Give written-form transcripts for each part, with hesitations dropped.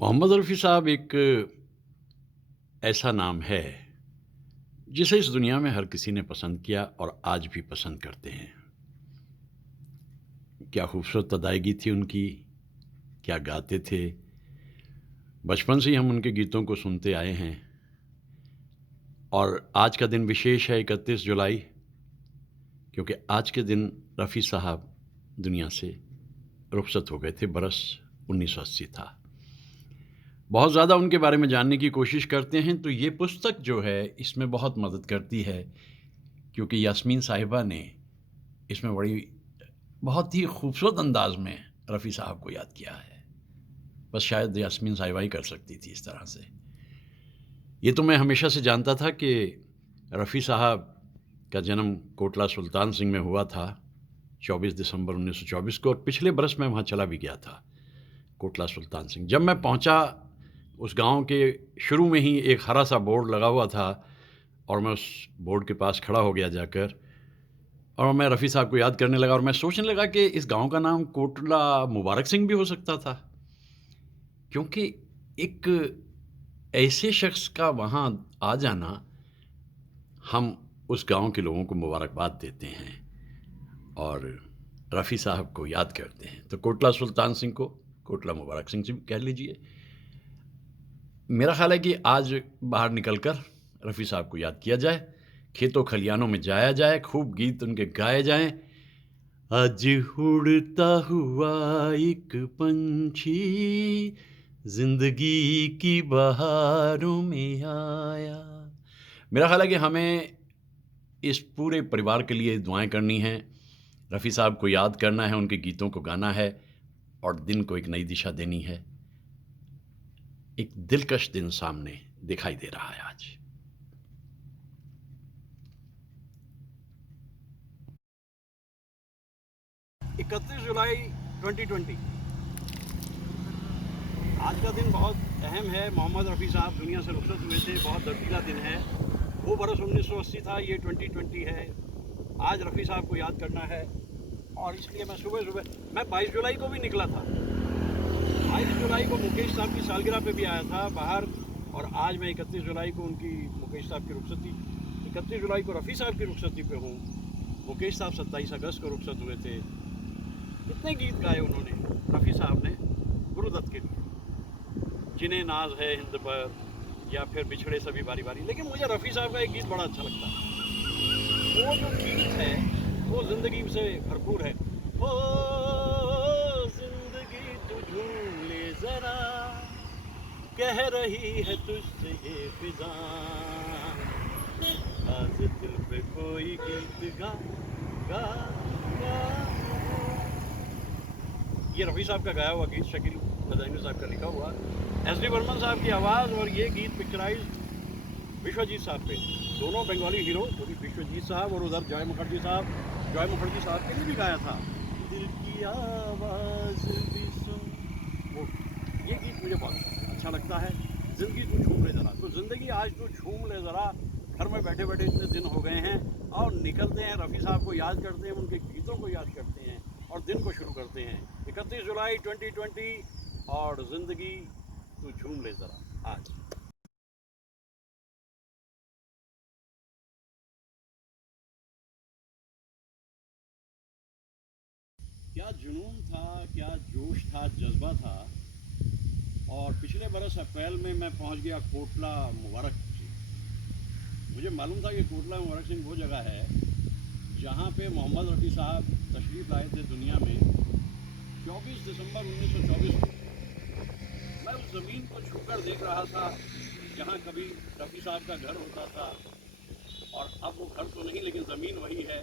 मोहम्मद रफ़ी साहब एक ऐसा नाम है, जिसे इस दुनिया में हर किसी ने पसंद किया और आज भी पसंद करते हैं। क्या खूबसूरत अदायगी थी उनकी, क्या गाते थे। बचपन से ही हम उनके गीतों को सुनते आए हैं और आज का दिन विशेष है 31 जुलाई, क्योंकि आज के दिन रफ़ी साहब दुनिया से रुखसत हो गए थे। बरस 1980 था। बहुत ज़्यादा उनके बारे में जानने की कोशिश करते हैं, तो ये पुस्तक जो है, इसमें बहुत मदद करती है, क्योंकि यास्मीन साहिबा ने इसमें बहुत ही खूबसूरत अंदाज में रफ़ी साहब को याद किया है। बस शायद यास्मीन साहिबा ही कर सकती थी इस तरह से। ये तो मैं हमेशा से जानता था कि रफ़ी साहब का जन्म कोटला सुल्तान सिंह में हुआ था 24 दिसंबर 1924 को, और पिछले बरस मैं वहाँ चला भी गया था, कोटला सुल्तान सिंह। जब मैं पहुँचा, उस गांव के शुरू में ही एक हरा सा बोर्ड लगा हुआ था और मैं उस बोर्ड के पास खड़ा हो गया जाकर, और मैं रफ़ी साहब को याद करने लगा और मैं सोचने लगा कि इस गांव का नाम कोटला मुबारक सिंह भी हो सकता था, क्योंकि एक ऐसे शख्स का वहाँ आ जाना, हम उस गांव के लोगों को मुबारकबाद देते हैं और रफ़ी साहब को याद करते हैं। तो कोटला सुल्तान सिंह को कोटला मुबारक सिंह से भी कह लीजिए। मेरा ख़्याल है कि आज बाहर निकलकर रफ़ी साहब को याद किया जाए, खेतों खलियानों में जाया जाए, खूब गीत उनके गाए जाएँ। आज उड़ता हुआ एक पंछी ज़िंदगी की बहारों में आया। मेरा ख़्याल है कि हमें इस पूरे परिवार के लिए दुआएँ करनी हैं, रफ़ी साहब को याद करना है, उनके गीतों को गाना है और दिन को एक नई दिशा देनी है। एक दिलकश दिन सामने दिखाई दे रहा है आज। 31 जुलाई 2020। आज का दिन बहुत अहम है। मोहम्मद रफ़ी साहब दुनिया से रुखसत हुए थे। बहुत दर्दीला दिन है। वो बरस 1980 था, ये 2020 है। आज रफ़ी साहब को याद करना है और इसलिए मैं 22 जुलाई को भी निकला था। 22 जुलाई को मुकेश साहब की सालगिरह पे भी आया था बाहर, और आज मैं 31 जुलाई को उनकी मुकेश साहब की रुखसती 31 जुलाई को रफ़ी साहब की रुखसती पे हूँ। मुकेश साहब 27 अगस्त को रुखसत हुए थे। कितने गीत गाए उन्होंने, रफ़ी साहब ने गुरुदत्त के लिए, जिन्हें नाज है हिंद पर, या फिर बिछड़े सभी बारी बारी। लेकिन मुझे रफ़ी साहब का एक गीत बड़ा अच्छा लगता है। वो जो गीत है वो ज़िंदगी से भरपूर है। ओ ज़िंदगी तू झूम ले ज़रा, कह रही है तुझसे ये फिज़ा, आज दिल पे कोई गीत गा गा गा। ये रफ़ी साहब का गाया हुआ गीत, शकील बदायूनी साहब का लिखा हुआ, एस डी बर्मन साहब की आवाज़, और ये गीत पिक्चराइज विश्वजीत साहब पे। दोनों बंगाली हीरो, वो भी विश्वजीत साहब और उधर जॉय मुखर्जी साहब। जॉय मुखर्जी साहब के लिए भी गाया था, दिल की आवाज़ भी सुन। वो ये गीत मुझे बहुत अच्छा लगता है। ज़िंदगी तू झूम ले ज़रा, तो ज़िंदगी आज तू झूम ले ज़रा। घर में बैठे बैठे इतने दिन हो गए हैं, और निकलते हैं, रफ़ी साहब को याद करते हैं, उनके गीतों को याद करते हैं और दिन को शुरू करते हैं। 31 जुलाई 2020 और ज़िंदगी तू झूम ले ज़रा आज। क्या जुनून था, क्या जोश था, जज्बा था। और पिछले बरस अप्रैल में मैं पहुंच गया कोटला मुबारक सिंह। मुझे मालूम था कि कोटला मुबारक सिंह वो जगह है जहां पे मोहम्मद रफ़ी साहब तशरीफ़ लाए थे दुनिया में 24 दिसंबर 1924 को। मैं उस ज़मीन को छूकर देख रहा था जहां कभी रफ़ी साहब का घर होता था, और अब वो घर तो नहीं लेकिन ज़मीन वही है।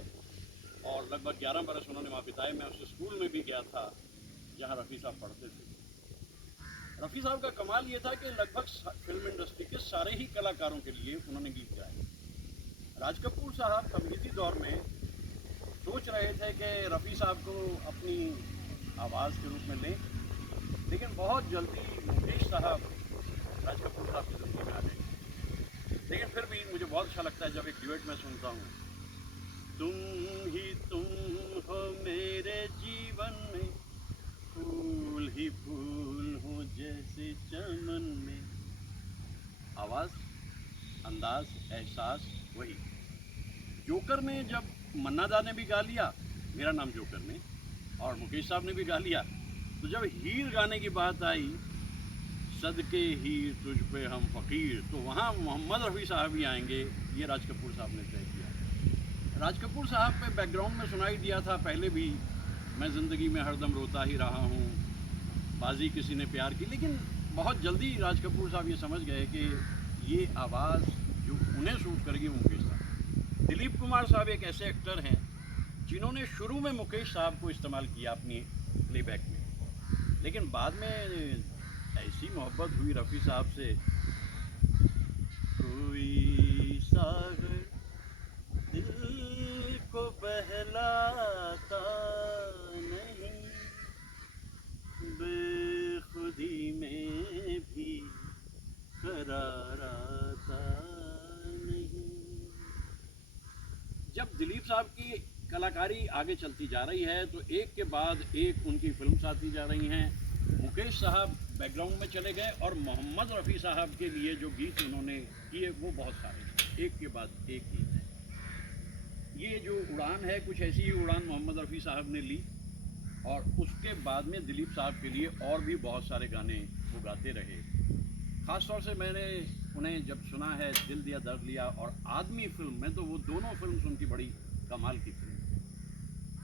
और लगभग 11 बरस उन्होंने वहाँ बिताए। मैं उस स्कूल में भी गया था जहाँ रफ़ी साहब पढ़ते थे। रफ़ी साहब का कमाल ये था कि लगभग फिल्म इंडस्ट्री के सारे ही कलाकारों के लिए उन्होंने गीत गाए। राज कपूर साहब तबलीगी दौर में सोच रहे थे कि रफ़ी साहब को अपनी आवाज़ के रूप में लें, लेकिन बहुत जल्दी मुकेश साहब राज कपूर साहब की ज़िंदगी में आ गए। लेकिन फिर भी मुझे बहुत अच्छा लगता है जब एक ड्यूएट में सुनता हूँ, तुम ही तुम हो मेरे जीवन में, फूल ही फूल हो जैसे चंद अंदाज, एहसास वही। जोकर में जब मन्ना दा ने भी गा लिया मेरा नाम जोकर में, और मुकेश साहब ने भी गा लिया, तो जब हीर गाने की बात आई, सदके हीर तुझ पे हम फ़कीर, तो वहाँ मोहम्मद रफ़ी साहब ही आएंगे, ये राज कपूर साहब ने तय किया। राज कपूर साहब पे बैकग्राउंड में सुनाई दिया था पहले भी, मैं ज़िंदगी में हरदम रोता ही रहा हूँ, बाजी किसी ने प्यार की, लेकिन बहुत जल्दी राज कपूर साहब ये समझ गए कि ये आवाज़ जो उन्हें सूट करेगी वो मुकेश साहब। दिलीप कुमार साहब एक ऐसे एक्टर हैं जिन्होंने शुरू में मुकेश साहब को इस्तेमाल किया अपनी प्लेबैक में, लेकिन बाद में ऐसी मोहब्बत हुई रफ़ी साहब से, कोई सागर दिल को बहलाता नहीं, बेखुदी में भी करार आता नहीं। जब दिलीप साहब की कलाकारी आगे चलती जा रही है तो एक के बाद एक उनकी फिल्म्स आती जा रही हैं। मुकेश साहब बैकग्राउंड में चले गए और मोहम्मद रफ़ी साहब के लिए जो गीत उन्होंने किए वो बहुत सारे, एक के बाद एक गीत हैं। ये जो उड़ान है, कुछ ऐसी ही उड़ान मोहम्मद रफ़ी साहब ने ली, और उसके बाद में दिलीप साहब के लिए और भी बहुत सारे गाने वो गाते रहे। ख़ास तौर से मैंने उन्हें जब सुना है दिल दिया दर्द लिया और आदमी फिल्म में, तो वो दोनों फिल्म्स उनकी बड़ी कमाल की थी।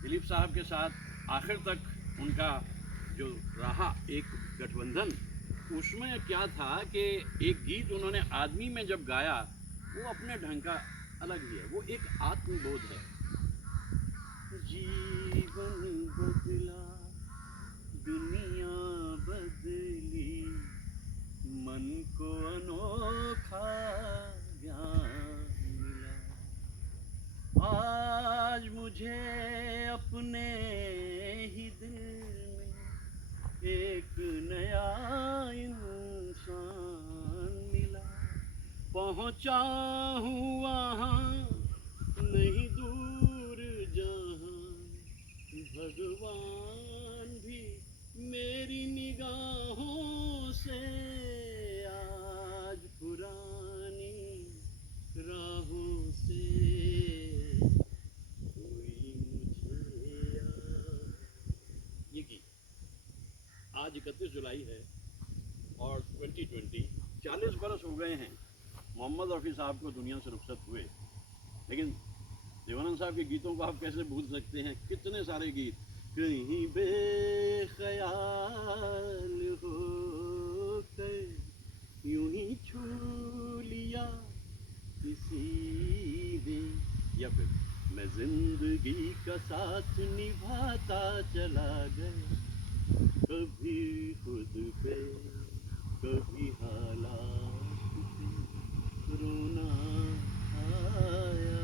दिलीप साहब के साथ आखिर तक उनका जो रहा एक गठबंधन, उसमें क्या था कि एक गीत उन्होंने आदमी में जब गाया, वो अपने ढंग का अलग ही है, वो एक आत्मबोध है। जीवन बदला, दुनिया बदली, मन को अनोखा ज्ञान मिला, आज मुझे अपने ही दिल में एक नया इंसान मिला, पहुँचा हूँ वहाँ नहीं दूर जहाँ, भगवान भी मेरी निगाहों से आज पुरानी राहों से कोई मुझे ये गीत आज 31 जुलाई है और 2020 40 बरस हो गए हैं मोहम्मद रफ़ी साहब को दुनिया से रुखसत हुए, लेकिन देवानंद साहब के गीतों को आप कैसे भूल सकते हैं। कितने सारे गीत, कहीं बेख्याल हो कर यूं ही छू लिया किसी ने, या फिर मैं जिंदगी का साथ निभाता चला गया, कभी खुद पे कभी हालात पे रोना आया,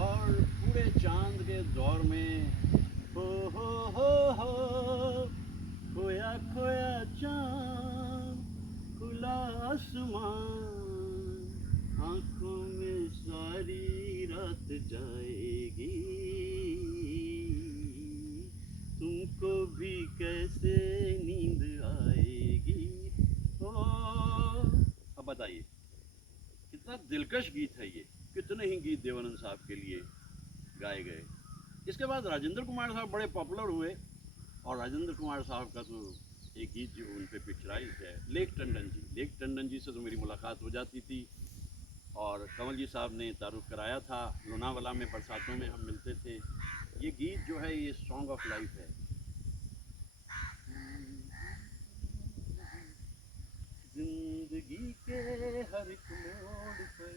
और पूरे चांद के दौर में हो खोया खोया चांद, खुला आसमान, आँखों में सारी रात जाएगी, तुमको भी कैसे नींद आएगी। ओ अब बताइए कितना दिलकश गीत है ये, कितने ही गीत देवानंद साहब के लिए गाए गए। इसके बाद राजेंद्र कुमार साहब बड़े पॉपुलर हुए, और राजेंद्र कुमार साहब का तो एक गीत जो उन पे पिक्चराइज है, लेक टंडन जी। लेक टंडन जी से तो मेरी मुलाकात हो जाती थी, और कंवल जी साहब ने तारुफ कराया था, लोनावाला में बरसातों में हम मिलते थे। ये गीत जो है ये सॉन्ग ऑफ लाइफ है। जिंदगी के हर एक मोड़ पर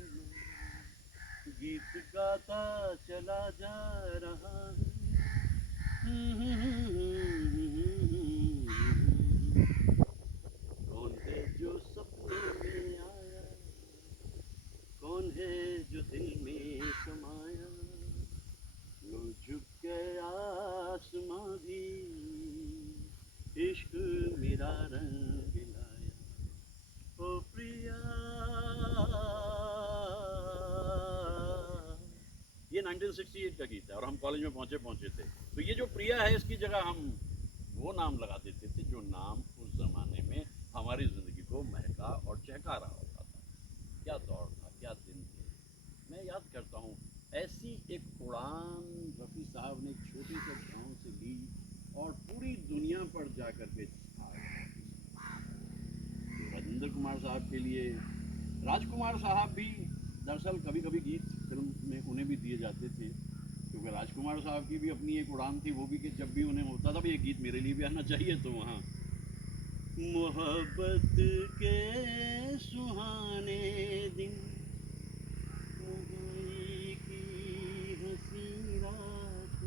गीत गाता चला जा रहा हूँ, कौन है जो सपनों में आया, कौन है जो दिल में समाया, लो झुक गया आसमां भी इश्क मेरा रंग लाया, ओ प्रिया। ये 1968 का गीत है और हम कॉलेज में पहुंचे थे, तो ये जो प्रिया है इसकी जगह हम वो नाम लगा देते थे जो नाम उस ज़माने में हमारी ज़िंदगी को महका और चहका रहा होता था। क्या दौर था, क्या मैं याद करता हूँ ऐसी एक उड़ान रफ़ी साहब ने एक छोटे से गांव से ली और पूरी दुनिया पर जा कर के राजेंद्र कुमार साहब के लिए राजकुमार साहब भी दरअसल कभी कभी गीत फिल्म में उन्हें भी दिए जाते थे, क्योंकि राजकुमार साहब की भी अपनी एक उड़ान थी, वो भी कि जब भी उन्हें होता था भी एक गीत मेरे लिए भी आना चाहिए, तो वहाँ मोहब्बत के सुहाने दिन मुगई की हंसी रात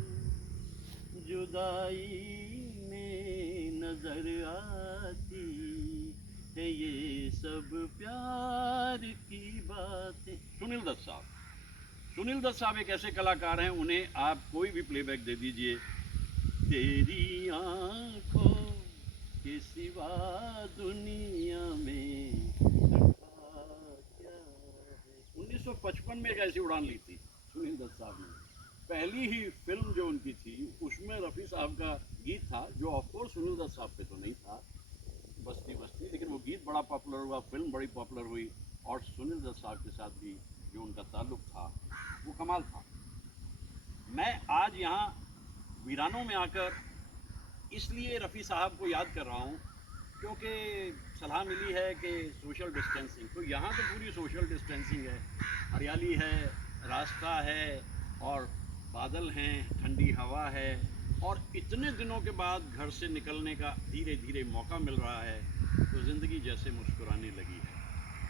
जुदाई में नजर आती है ये सब प्यार की बातें। सुनील दत्त साहब, सुनील दत्त साहब एक ऐसे कलाकार हैं, उन्हें आप कोई भी प्लेबैक दे दीजिए, तेरी आंखों के सिवा दुनिया में रखा क्या है। 1955 में एक ऐसी उड़ान ली थी सुनील दत्त साहब ने। पहली ही फिल्म जो उनकी थी उसमें रफ़ी साहब का गीत था, जो ऑफकोर्स सुनील दत्त साहब पे तो नहीं था, बस्ती बस्ती, लेकिन वो गीत बड़ा पॉपुलर हुआ, फिल्म बड़ी पॉपुलर हुई, और सुनील दत्त साहब के साथ भी जो उनका ताल्लुक था वो कमाल था। मैं आज यहाँ वीरानों में आकर इसलिए रफ़ी साहब को याद कर रहा हूँ क्योंकि सलाह मिली है कि सोशल डिस्टेंसिंग, तो यहाँ तो पूरी सोशल डिस्टेंसिंग है, हरियाली है, रास्ता है और बादल हैं, ठंडी हवा है, और इतने दिनों के बाद घर से निकलने का धीरे धीरे मौका मिल रहा है, तो ज़िंदगी जैसे मुस्कुराने लगी है।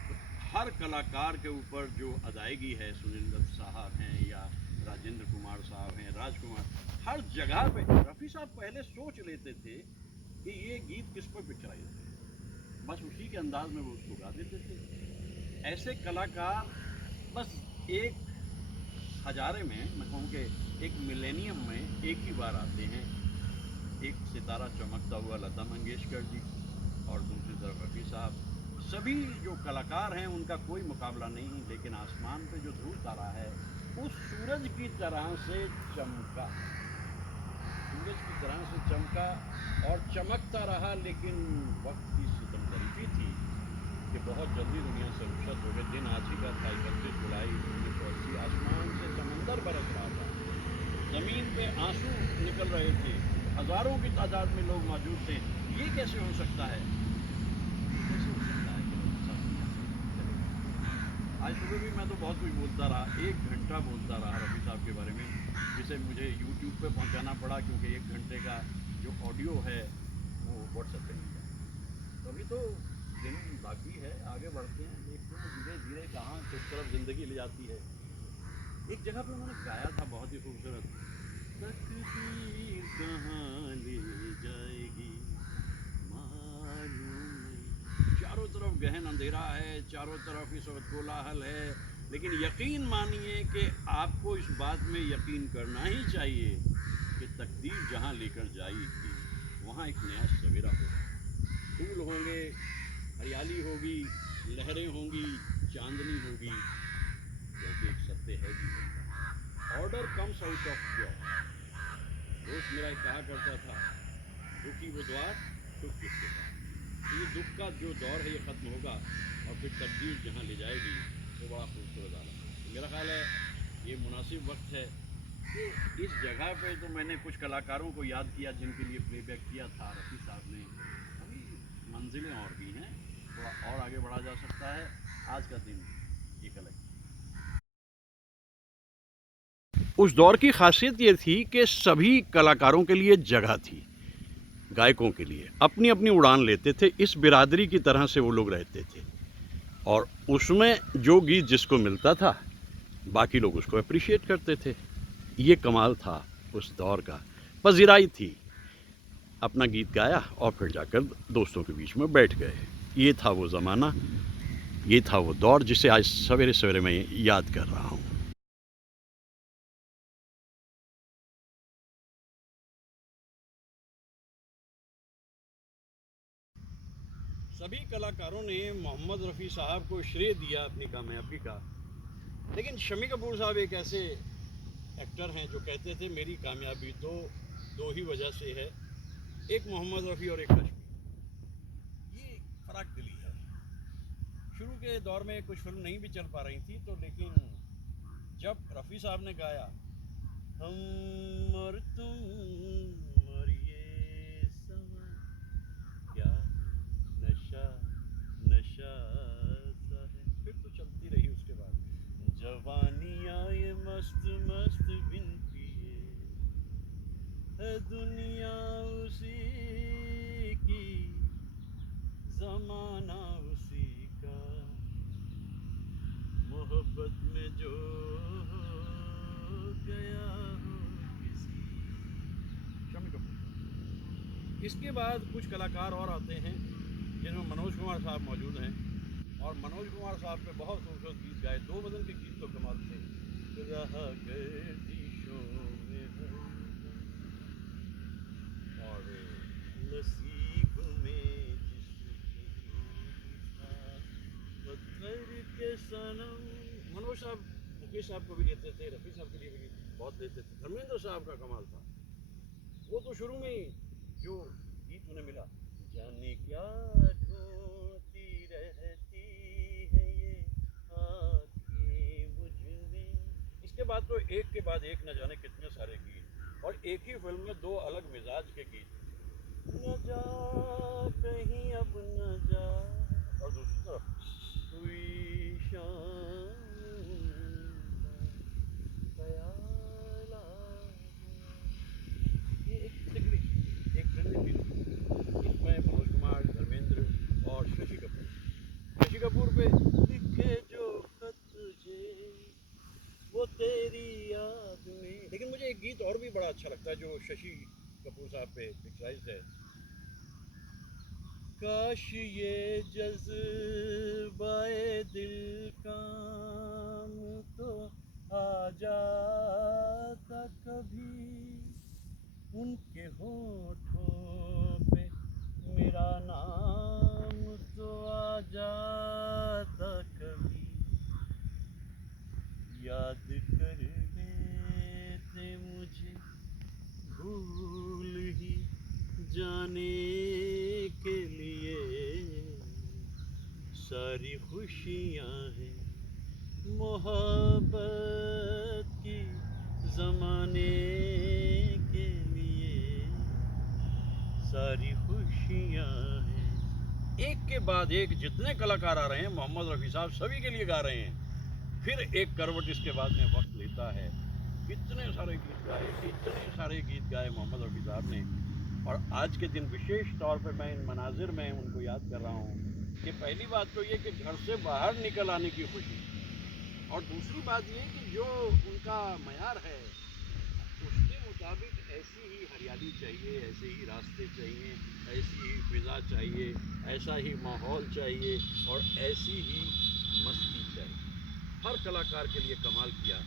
तो हर कलाकार के ऊपर जो अदायगी है, सुनील दत्त साहब हैं या राजेंद्र कुमार साहब हैं, राजकुमार, हर जगह पे रफ़ी साहब पहले सोच लेते थे कि ये गीत किस पर पिक्चराइज है, बस उसी के अंदाज में वो उसको गा देते थे। ऐसे कलाकार बस एक हजारे में, मैं कहूँ कि एक मिलेनियम में एक ही बार आते हैं। एक सितारा चमकता हुआ लता मंगेशकर जी और दूसरी तरफ रफ़ी साहब। सभी जो कलाकार हैं उनका कोई मुकाबला नहीं, लेकिन आसमान पे जो ध्रुव तारा है उस सूरज की तरह से चमका, सूरज की तरह से चमका और चमकता रहा, लेकिन वक्त की सितमगरी थी कि बहुत जल्दी दुनिया से रुखसत हो गए। दिन आज ही का था 31 जुलाई 1980। आसमान से समंदर बरस रहा था, ज़मीन पे आंसू निकल रहे थे, हज़ारों की तादाद में लोग मौजूद थे। ये कैसे हो सकता है, कैसे हो सकता है कि लोग साथ चले गए। आज सुबह भी मैं तो बहुत कुछ बोलता रहा, 1 घंटा बोलता रहा रफ़ी साहब के बारे में, जिसे मुझे यूट्यूब पे पहुंचाना पड़ा क्योंकि 1 घंटे का जो ऑडियो है वो व्हाट्सएप पे नहीं गया। तो अभी तो दिन बाकी है, आगे बढ़ते हैं, देखते हैं धीरे धीरे कहाँ किस तरफ ज़िंदगी ले जाती है। एक जगह पे उन्होंने गाया था बहुत ही खूबसूरत, तकदीर कहाँ ले जाएगी मालूम नहीं। चारों तरफ गहन अंधेरा है, चारों तरफ इस वक्त कोलाहल है, लेकिन यकीन मानिए कि आपको इस बात में यकीन करना ही चाहिए कि तकदीर जहाँ लेकर जाएगी वहाँ एक नया सवेरा होगा, फूल होंगे, हरियाली होगी, लहरें होंगी, चांदनी होगी, क्योंकि एक सत्य है जी, order comes out of joy. दोस्त मेरा कहा करता था, दुखी वो द्वार दुख किसके पास। तो ये दुख का जो दौर है ये ख़त्म होगा और फिर तकदीर जहाँ ले जाएगी वो बड़ा खूबसूरत आलम है। तो मेरा ख्याल है ये मुनासिब वक्त है कि इस जगह पे तो मैंने कुछ कलाकारों को याद किया जिनके लिए प्लेबैक किया था रफ़ी साहब ने। अभी मंजिलें और भी हैं, थोड़ा और आगे बढ़ा जा सकता है। आज का दिन एक अलग। उस दौर की खासियत ये थी कि सभी कलाकारों के लिए जगह थी, गायकों के लिए अपनी अपनी उड़ान लेते थे, इस बिरादरी की तरह से वो लोग रहते थे, और उसमें जो गीत जिसको मिलता था बाकी लोग उसको अप्रिशिएट करते थे। ये कमाल था उस दौर का, पजीराई थी, अपना गीत गाया और फिर जाकर दोस्तों के बीच में बैठ गए। ये था वो ज़माना, ये था वो दौर जिसे आज सवेरे सवेरे मैं याद कर रहा हूँ। सभी कलाकारों ने मोहम्मद रफ़ी साहब को श्रेय दिया अपनी कामयाबी का, लेकिन शम्मी कपूर साहब एक ऐसे एक्टर हैं जो कहते थे मेरी कामयाबी तो 2 ही वजह से है, एक मोहम्मद रफ़ी और एक कश्मीर। ये फ़राक दिली है। शुरू के दौर में कुछ फिल्म नहीं भी चल पा रही थी, तो लेकिन जब रफ़ी साहब ने गाया हम और तुम और ये समा, क्या नशा नशा सा है, फिर तो चलती रही उसके बाद जवानी आए मस्त मस्त बिन पिए है दुनिया उसी की जमाना उसी का मोहब्बत में जो हो गया हो किसी। शम्मी कपूर। इसके बाद कुछ कलाकार और आते हैं जिनमें मनोज कुमार साहब मौजूद हैं और मनोज कुमार साहब पे बहुत खूबसूरत गीत गाए। दो बदन के गीत तो कमाल थे। रहा गर्दिशों में हरदम और नसीब में जिसके था पत्थर के सनम। मनोज साहब मुकेश साहब को भी लेते थे, रफ़ी साहब के लिए भी बहुत लेते थे। धर्मेंद्र साहब का कमाल था, वो तो शुरू में ही जो गीत उन्हें मिला, जाने क्या ढूंढती रहती है ये आँखें मुझ में। इसके बाद तो एक के बाद एक न जाने कितने सारे गीत और एक ही फिल्म में दो अलग मिजाज के गीत। न जा कहीं अब न जा, और दूसरी तरफ कोई शाम का ख्याल आ गया। ये एक कैटेगरी, एक ट्रेंडिंग गीत थी। इसमें मनोज कुमार, धर्मेंद्र और शशि कपूर। शशि कपूर पे लिखे जो खत तुझे वो तेरी याद में। लेकिन मुझे एक गीत और भी बड़ा अच्छा लगता है जो शशि कपूर साहब पे पिक्चराइज्ड है। काश ये जज्बाए दिल काम तो आ जाता कभी, उनके होठों पे मेरा नाम तो आ जाता कभी, याद कर लेते मुझे भूल ही जाने के लिए, सारी खुशियाँ हैं मोहब्बत की ज़माने के लिए, सारी खुशियाँ हैं। एक के बाद एक जितने कलाकार आ रहे हैं, मोहम्मद रफ़ी साहब सभी के लिए गा रहे हैं। फिर एक करवट इसके बाद में वक्त लेता है। कितने सारे गीत गाए, इतने सारे गीत गाए मोहम्मद रफ़ी साहब ने। और आज के दिन विशेष तौर पर मैं इन मनाजिर में उनको याद कर रहा हूँ कि पहली बात तो ये कि घर से बाहर निकल आने की खुशी, और दूसरी बात ये कि जो उनका मयार है उसके मुताबिक ऐसी ही हरियाली चाहिए, ऐसे ही रास्ते चाहिए, ऐसी ही फिज़ा चाहिए, ऐसा ही माहौल चाहिए और ऐसी ही मस्ती चाहिए। हर कलाकार के लिए कमाल किया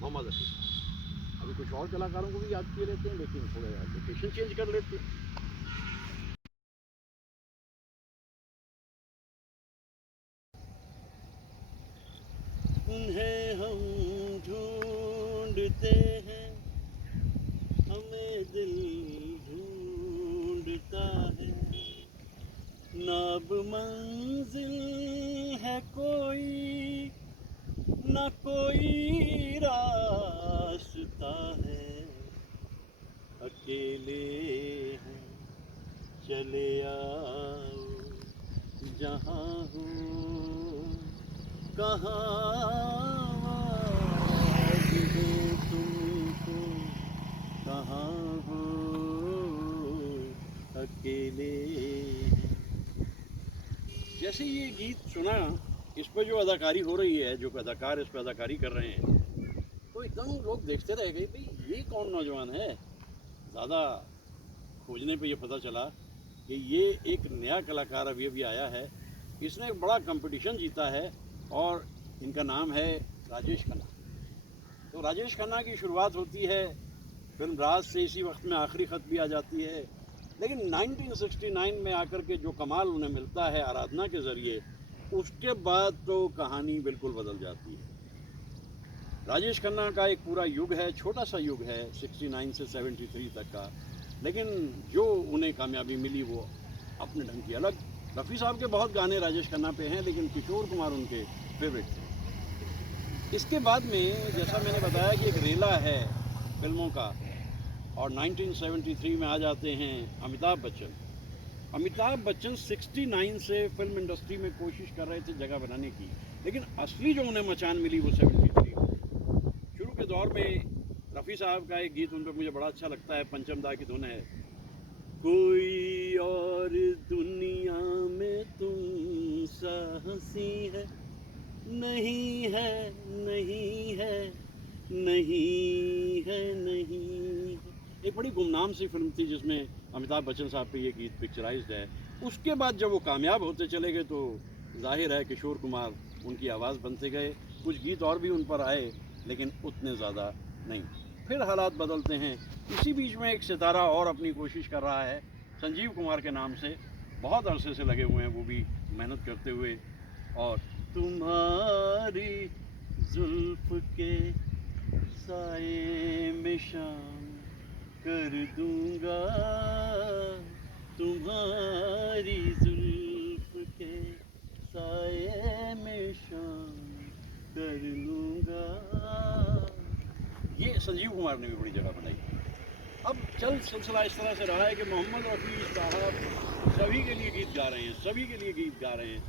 मोहम्मद रफ़ी साहब। अभी कुछ और कलाकारों को भी याद किए लेते हैं, लेकिन थोड़ा लोकेशन चेंज कर लेते हैं। उन्हें हम ढूंढते हैं, हमें दिल ढूंढता है, नाब मंजिल है कोई न कोई रास्ता है, अकेले हैं चले आओ जहाँ हो, कहाँ हो तुमको, कहाँ हो अकेले हैं। जैसे ये गीत सुना, इस पर जो अदाकारी हो रही है, जो अदाकार इस पर अदाकारी कर रहे हैं, तो एकदम लोग देखते रह गए भाई ये कौन नौजवान है। ज़्यादा खोजने पे ये पता चला कि ये एक नया कलाकार अभी अभी आया है। इसने एक बड़ा कंपटीशन जीता है और इनका नाम है राजेश खन्ना। तो राजेश खन्ना की शुरुआत होती है फिल्म राज से, इसी वक्त में आखिरी ख़त भी आ जाती है। लेकिन 1969 में आकर के जो कमाल उन्हें मिलता है आराधना के ज़रिए, उसके बाद तो कहानी बिल्कुल बदल जाती है। राजेश खन्ना का एक पूरा युग है, छोटा सा युग है 69 से 73 तक का, लेकिन जो उन्हें कामयाबी मिली वो अपने ढंग की अलग। रफ़ी साहब के बहुत गाने राजेश खन्ना पे हैं, लेकिन किशोर कुमार उनके फेवरेट थे। इसके बाद में जैसा मैंने बताया कि एक रेला है फिल्मों का, और 1973 में आ जाते हैं अमिताभ बच्चन। अमिताभ बच्चन 69 से फिल्म इंडस्ट्री में कोशिश कर रहे थे जगह बनाने की, लेकिन असली जो उन्हें मचान मिली वो 73 में। शुरू के दौर में रफ़ी साहब का एक गीत उन पर मुझे बड़ा अच्छा लगता है, पंचम दा की धुन है, कोई और दुनिया में तुम सा हंसी है, नहीं है नहीं है नहीं है नहीं है। एक बड़ी गुमनाम सी फिल्म थी जिसमें अमिताभ बच्चन साहब पे ये गीत पिक्चराइज्ड है। उसके बाद जब वो कामयाब होते चले गए तो जाहिर है किशोर कुमार उनकी आवाज़ बनते गए, कुछ गीत और भी उन पर आए लेकिन उतने ज़्यादा नहीं। फिर हालात बदलते हैं। इसी बीच में एक सितारा और अपनी कोशिश कर रहा है, संजीव कुमार के नाम से, बहुत अरसे से लगे हुए हैं वो भी मेहनत करते हुए। और तुम्हारी जुल्फ के साए में शाम कर दूंगा, तुम्हारी जुल्फ के साए में शाम कर लूँगा। ये संजीव कुमार ने भी बड़ी जगह बनाई। अब चल सिलसिला इस तरह से रहा है कि मोहम्मद रफ़ी साहब सभी के लिए गीत गा रहे हैं, सभी के लिए गीत गा रहे हैं।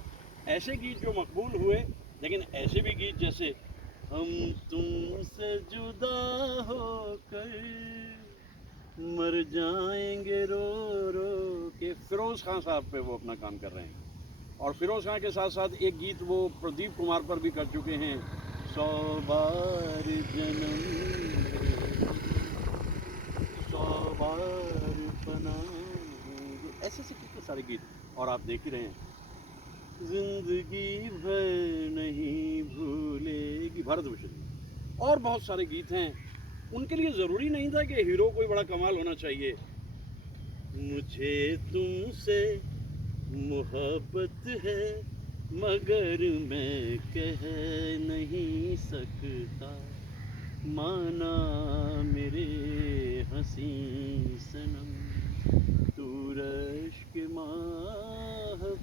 ऐसे गीत जो मकबूल हुए, लेकिन ऐसे भी गीत जैसे हम तुमसे जुदा होकर मर जाएंगे रो रो के, फिरोज़ खान साहब पे वो अपना काम कर रहे हैं। और फिरोज़ खान के साथ साथ एक गीत वो प्रदीप कुमार पर भी कर चुके हैं, 100 बार जन्म 100 बार पनाएंगे, ऐसे से कितने सारे गीत। और आप देख ही रहे हैं, जिंदगी भर नहीं भूलेगी, भारतभूषण। और बहुत सारे गीत हैं। उनके लिए ज़रूरी नहीं था कि हीरो कोई बड़ा कमाल होना चाहिए। मुझे तुमसे मोहब्बत है मगर मैं कह नहीं सकता, माना मेरे हंसी सनम, तू रश्क माहताब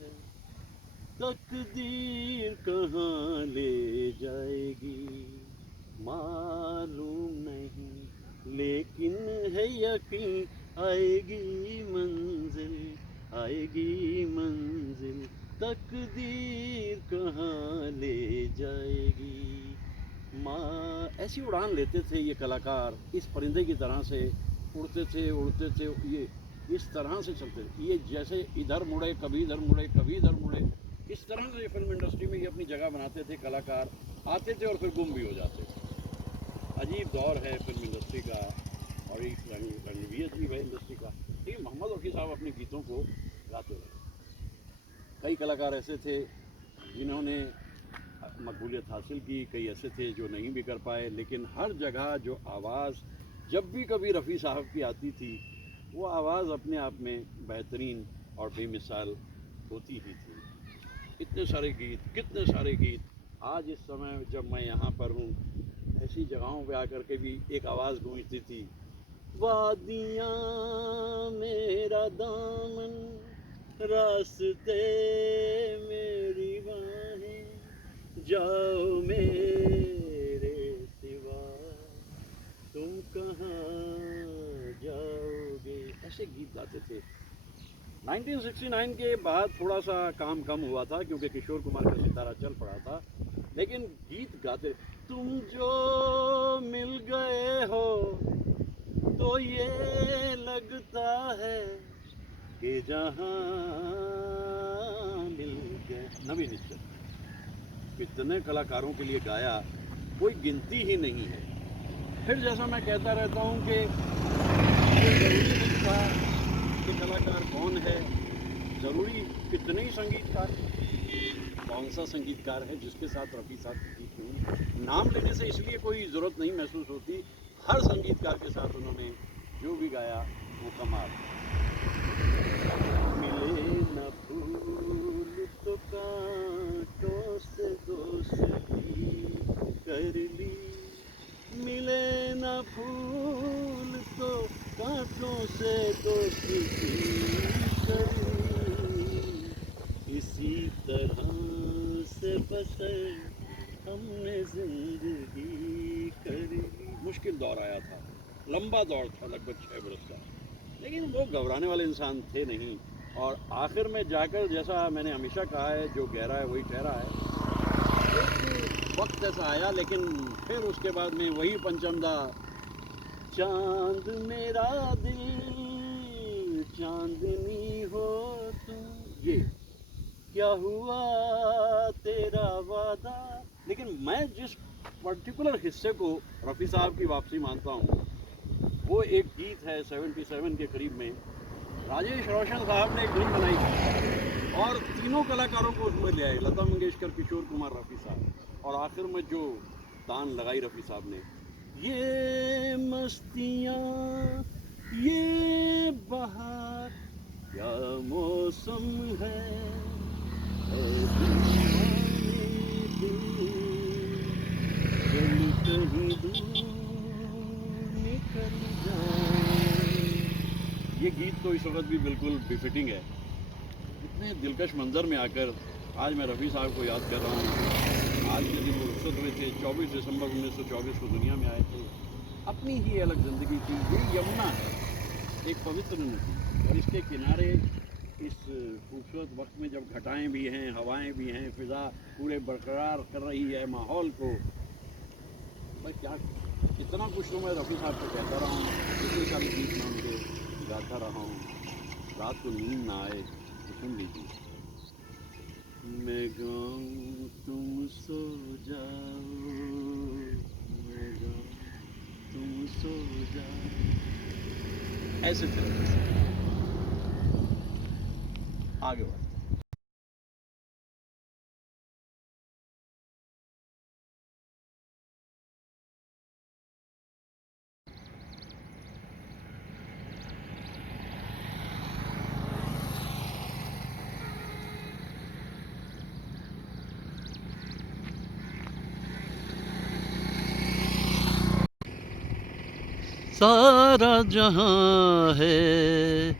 है, तकदीर कहाँ ले जाएगी मालूम नहीं, लेकिन है यकीन आएगी मंजिल, आएगी मंजिल, तकदीर कहाँ ले जाएगी माँ। ऐसी उड़ान लेते थे ये कलाकार, इस परिंदे की तरह से उड़ते थे, ये इस तरह से चलते थे, ये जैसे इधर मुड़े कभी इधर मुड़े कभी इधर मुड़े, इस तरह से फिल्म इंडस्ट्री में ये अपनी जगह बनाते थे। कलाकार आते थे और फिर गुम भी हो जाते थे। अजीब दौर है फिल्म इंडस्ट्री का, और एक रंग भी अजीब है इंडस्ट्री का। लेकिन मोहम्मद रफ़ी साहब अपने गीतों को गाते रहे। कई कलाकार ऐसे थे जिन्होंने मकबूलियत हासिल की, कई ऐसे थे जो नहीं भी कर पाए, लेकिन हर जगह जो आवाज़ जब भी कभी रफ़ी साहब की आती थी, वो आवाज़ अपने आप में बेहतरीन और बेमिसाल होती ही थी। इतने सारे गीत, कितने सारे गीत। आज इस समय जब मैं यहाँ पर हूँ, ऐसी जगहों पे आकर के भी एक आवाज़ गूंजती थी, वादियाँ मेरा दामन, रास्ते मेरी बाहें, जाओ मेरे सिवा तुम कहाँ जाओगे, ऐसे गीत गाते थे। 1969 के बाद थोड़ा सा काम कम हुआ था क्योंकि किशोर कुमार का सितारा चल पड़ा था, लेकिन गीत गाते। तुम जो मिल गए हो तो ये लगता है कि जहाँ मिल गए। नवीन निश्चल कितने कलाकारों के लिए गाया, कोई गिनती ही नहीं है। फिर जैसा मैं कहता रहता हूँ कि कोई ज़रूरी नहीं था कि कलाकार कौन है, ज़रूरी कितने ही संगीतकार, कौन सा संगीतकार है जिसके साथ रफ़ी साहब की गीत नहीं। नाम लेने से इसलिए कोई ज़रूरत नहीं महसूस होती, हर संगीतकार के साथ उन्होंने जो भी गाया वो कमाल। मिले न फूल तो कांटों से दोस्ती कर ली, मिले न फूल तो कांटों से दोस्ती कर ली, इसी तरह से बसर जिंदगी करी। मुश्किल दौर आया था, लंबा दौर था, लगभग 6 बरस का, लेकिन वो घबराने वाले इंसान थे नहीं। और आखिर में जाकर, जैसा मैंने हमेशा कहा है, जो गहरा है वही ठहरा है। एक वक्त ऐसा आया, लेकिन फिर उसके बाद में वही पंचम दा, चांद मेरा दिल चांदनी हो तुम, ये क्या हुआ तेरा वादा। लेकिन मैं जिस पर्टिकुलर हिस्से को रफ़ी साहब की वापसी मानता हूँ, वो एक गीत है 77 के करीब में, राजेश रोशन साहब ने एक धुन बनाई थी और तीनों कलाकारों को उसमें ले आए, लता मंगेशकर, किशोर कुमार, रफ़ी साहब, और आखिर में जो तान लगाई रफ़ी साहब ने, ये मस्तियाँ ये बहार क्या मौसम है, ऐ दीवाने दिल, चल कहीं दूर निकल जाए। ये गीत तो इस वक्त भी बिल्कुल बिफिटिंग है। इतने दिलकश मंजर में आकर आज मैं रफ़ी साहब को याद कर रहा हूँ। आज के दिन वो रुखसत हुए थे, 24 दिसंबर 1924 को दुनिया में आए थे। अपनी ही अलग ज़िंदगी थी। ये यमुना है, एक पवित्र नदी, और इसके किनारे इस खूबसूरत वक्त में जब घटाएं भी हैं, हवाएं भी हैं, फ़िज़ा पूरे बरकरार कर रही है माहौल को, मैं क्या, इतना कुछ तो मैं रफ़ी साहब को कहता रहा हूँ, इतने सारे गीत मैं उनके गाता रहा हूँ। रात को नींद ना आए तो सुन लीजिए। मैं गाऊं तुम सो जाओ, मैं गाऊं तुम सो जाओ, ऐसे तरह से आगे बढ़। सारा जहां है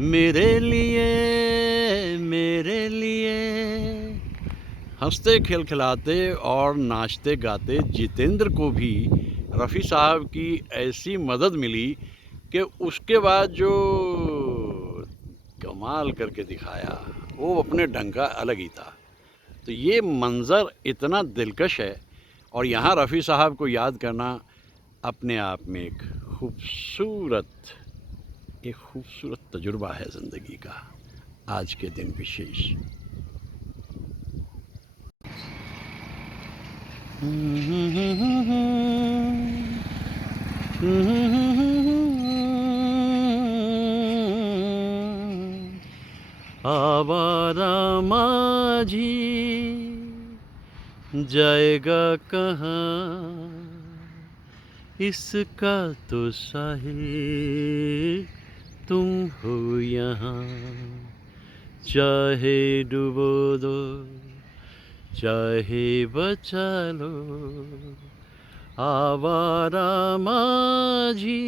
मेरे लिए, मेरे लिए। हंसते खिलखिलाते और नाचते गाते जितेंद्र को भी रफ़ी साहब की ऐसी मदद मिली कि उसके बाद जो कमाल करके दिखाया, वो अपने ढंग का अलग ही था। तो ये मंज़र इतना दिलकश है, और यहाँ रफ़ी साहब को याद करना अपने आप में एक खूबसूरत तजुर्बा है ज़िंदगी का, आज के दिन विशेष। आवारा माझी जाएगा कहाँ, इसका तो साहिल तुम हो यहाँ। चाहे डुबो दो चाहे बचा लो, आवारा माझी।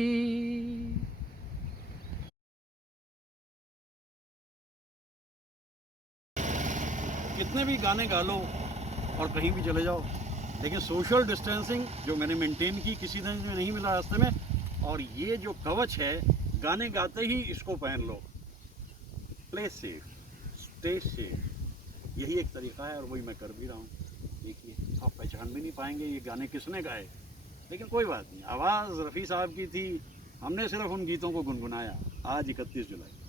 कितने भी गाने गा लो और कहीं भी चले जाओ, लेकिन सोशल डिस्टेंसिंग जो मैंने मेंटेन की, किसी दिन में नहीं मिला रास्ते में। और ये जो कवच है, गाने गाते ही इसको पहन लो। प्ले सेफ, स्टे सेफ, यही एक तरीका है, और वही मैं कर भी रहा हूँ। देखिए, आप पहचान भी नहीं पाएंगे ये गाने किसने गाए, लेकिन कोई बात नहीं, आवाज़ रफ़ी साहब की थी, हमने सिर्फ उन गीतों को गुनगुनाया। आज 31 जुलाई।